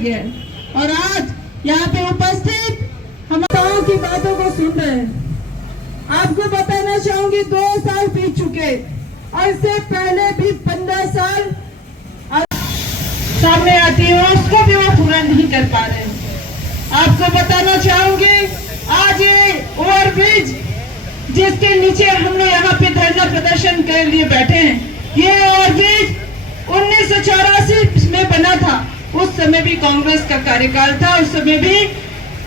गया है। और आज यहाँ पे उपस्थित हम गाँव की बातों को सुन रहे हैं। आपको बताना चाहूंगी 2 साल बीत चुके और इससे पहले भी 15 साल सामने आती है, उसको भी वो पूरा नहीं कर पा रहे हैं। आपको बताना चाहूंगी आज ये ओवरब्रिज जिसके नीचे हम लोग यहाँ पे धरना प्रदर्शन के लिए बैठे हैं, ये ओवरब्रिज 1984 में बना था। उस समय भी कांग्रेस का कार्यकाल था, उस समय भी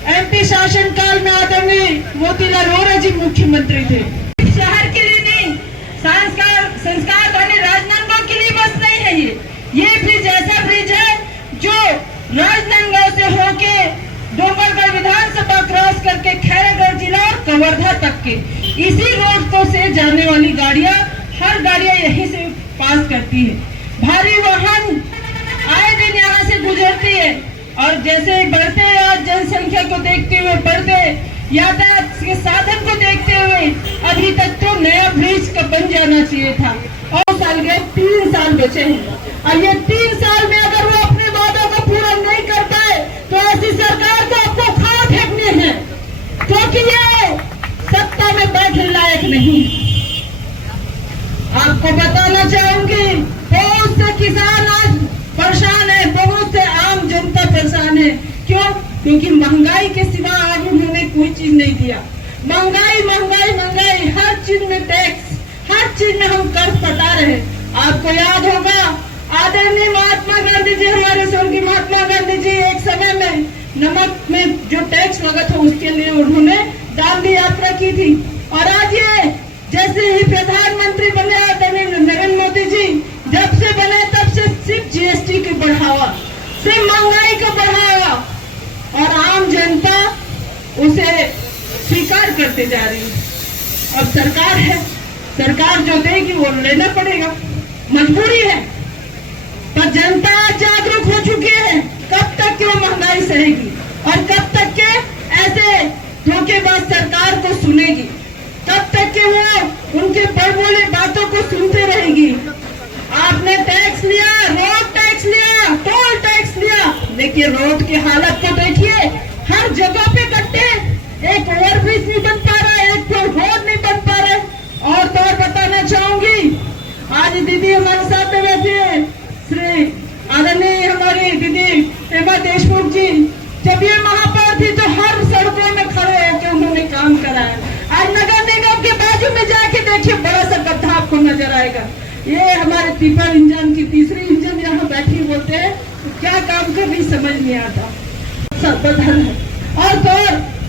एमपी शासन काल में आदरणीय मोतीलाल वोरा जी मुख्यमंत्री थे। शहर के लिए नहीं, संस्कार धनी राजनांदगांव के लिए बस नहीं है। ये ब्रिज ऐसा ब्रिज है जो राजनांदगांव से होके डोंगरगढ़ विधानसभा क्रॉस करके खैरागढ़ जिला और कवर्धा तक के इसी रोड को से जाने वाली गाड़ियां, हर गाड़ियां यहीं से पास करती है। भारी वाहन आए दिन यहाँ से गुजरती है और जैसे बढ़ते आज जनसंख्या को देखते हुए, बढ़ते यातायात के साधन को देखते हुए अभी तक तो नया ब्रिज का बन जाना चाहिए था। और साल गए, 3 साल बचे हैं और ये 3 साल में अगर वो अपने वादों को पूरा नहीं कर पाए तो ऐसी सरकार को आपको खाना फेंकने हैं, क्योंकि ये सत्ता में बैठने लायक नहीं। आपको बताना चाहूंगी बहुत से किसान आज परेशान है, बहुत से आम जनता परेशान है। क्यों? क्योंकि महंगाई के सिवा आगे उन्होंने कोई चीज नहीं दिया। महंगाई महंगाई महंगाई, हर चीज में टैक्स, हर चीज में हम कर्ज पटा रहे। आपको याद होगा आदरणीय महात्मा गांधी जी, हमारे स्वर्गीय महात्मा गांधी जी एक समय में नमक में जो टैक्स लगा था उसके लिए उन्होंने दांडी यात्रा की थी। और आज ये जैसे ही प्रधानमंत्री बने आदरणीय नरेंद्र मोदी जी, जब से बने तब से सिर्फ जीएसटी की बढ़ावा, सिर्फ महंगाई का बढ़ावा और आम जनता उसे स्वीकार करते जा रही है। अब सरकार है, सरकार जो देगी वो लेना पड़ेगा, मजबूरी है। पर जनता जागरूक हो चुकी है। कब तक क्यों महंगाई सहेगी और कब तक के ऐसे धोखेबाज सरकार को सुनेगी, कब तक के वो उनके बड़बोले बातों को सुनते रहेगी। आपने टैक्स लिया, रोड टैक्स लिया, टोल टैक्स लिया, देखिए रोड की हालत को देखिए, हर जगह पे गड्ढे, एक ओवरब्रिज नहीं बन पा रहा है, एक रोड नहीं बन पा रहा है। और तो और बताना चाहूंगी आज दीदी हमारे साथ में बैठी है, श्री आदरणीय हमारी दीदी हेमा देशमुख जी, जब ये महापौर थी तो हर सड़कों में खड़े होकर उन्होंने काम कराया। आज नगर निगम के बाजू में जाके देखिए, बड़ा सा गड्ढा आपको नजर आएगा। ये हमारे टिपर इंजन की तीसरी इंजन यहाँ बैठी बोलते हैं, क्या काम कर रही समझ नहीं आता, सब बदल है। और तो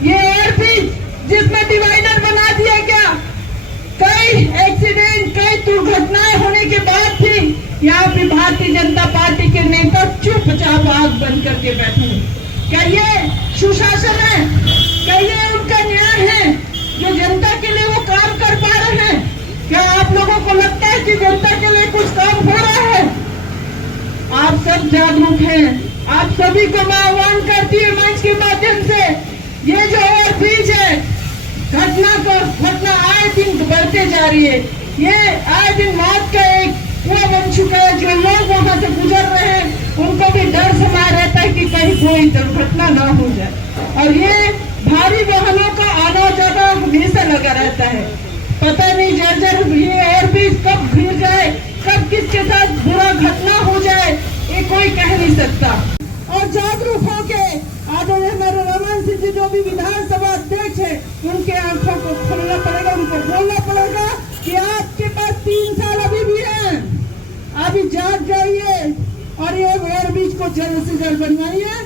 ये एयरब्रिज जिसमें डिवाइडर बना दिया गया, कई एक्सीडेंट, कई दुर्घटनाएं होने के बाद भी यहाँ पे भारतीय जनता पार्टी के नेता चुपचाप आग बंद करके बैठे हैं। क्या ये सुशासन है? क्या ये उनका न्याय है जो जनता के लिए वो काम कर पा रहे हैं? क्या आप लोगों को लगता है कि जनता के लिए कुछ काम हो रहा है? आप सब जागरूक हैं, आप सभी को मैं आह्वान करती हूँ मंच के माध्यम से, ये जो ओवरब्रिज है घटना आए दिन बढ़ते जा रही है। ये आए दिन मौत का एक कुआं बन चुका है। जो लोग वहां से गुजर रहे हैं उनको भी डर समा रहता है कि कहीं कोई दुर्घटना ना हो जाए। और ये भारी वाहनों का आना जाना हमेशा लगा रहता है, पता नहीं जर्जर ये ओवरब्रिज कब गिर जाए, कब किसके साथ बुरा घटना हो जाए, ये कोई कह नहीं सकता। और जागरूक होके आदरणीय हमारे रमन सिंह जी जो भी विधानसभा अध्यक्ष है, उनके आंखों को खोलना पड़ेगा, उनको बोलना पड़ेगा कि आपके पास 3 साल अभी भी है, अभी जाग जाइए और ये ओवरब्रिज को जल्द से जल्द बनवाइए।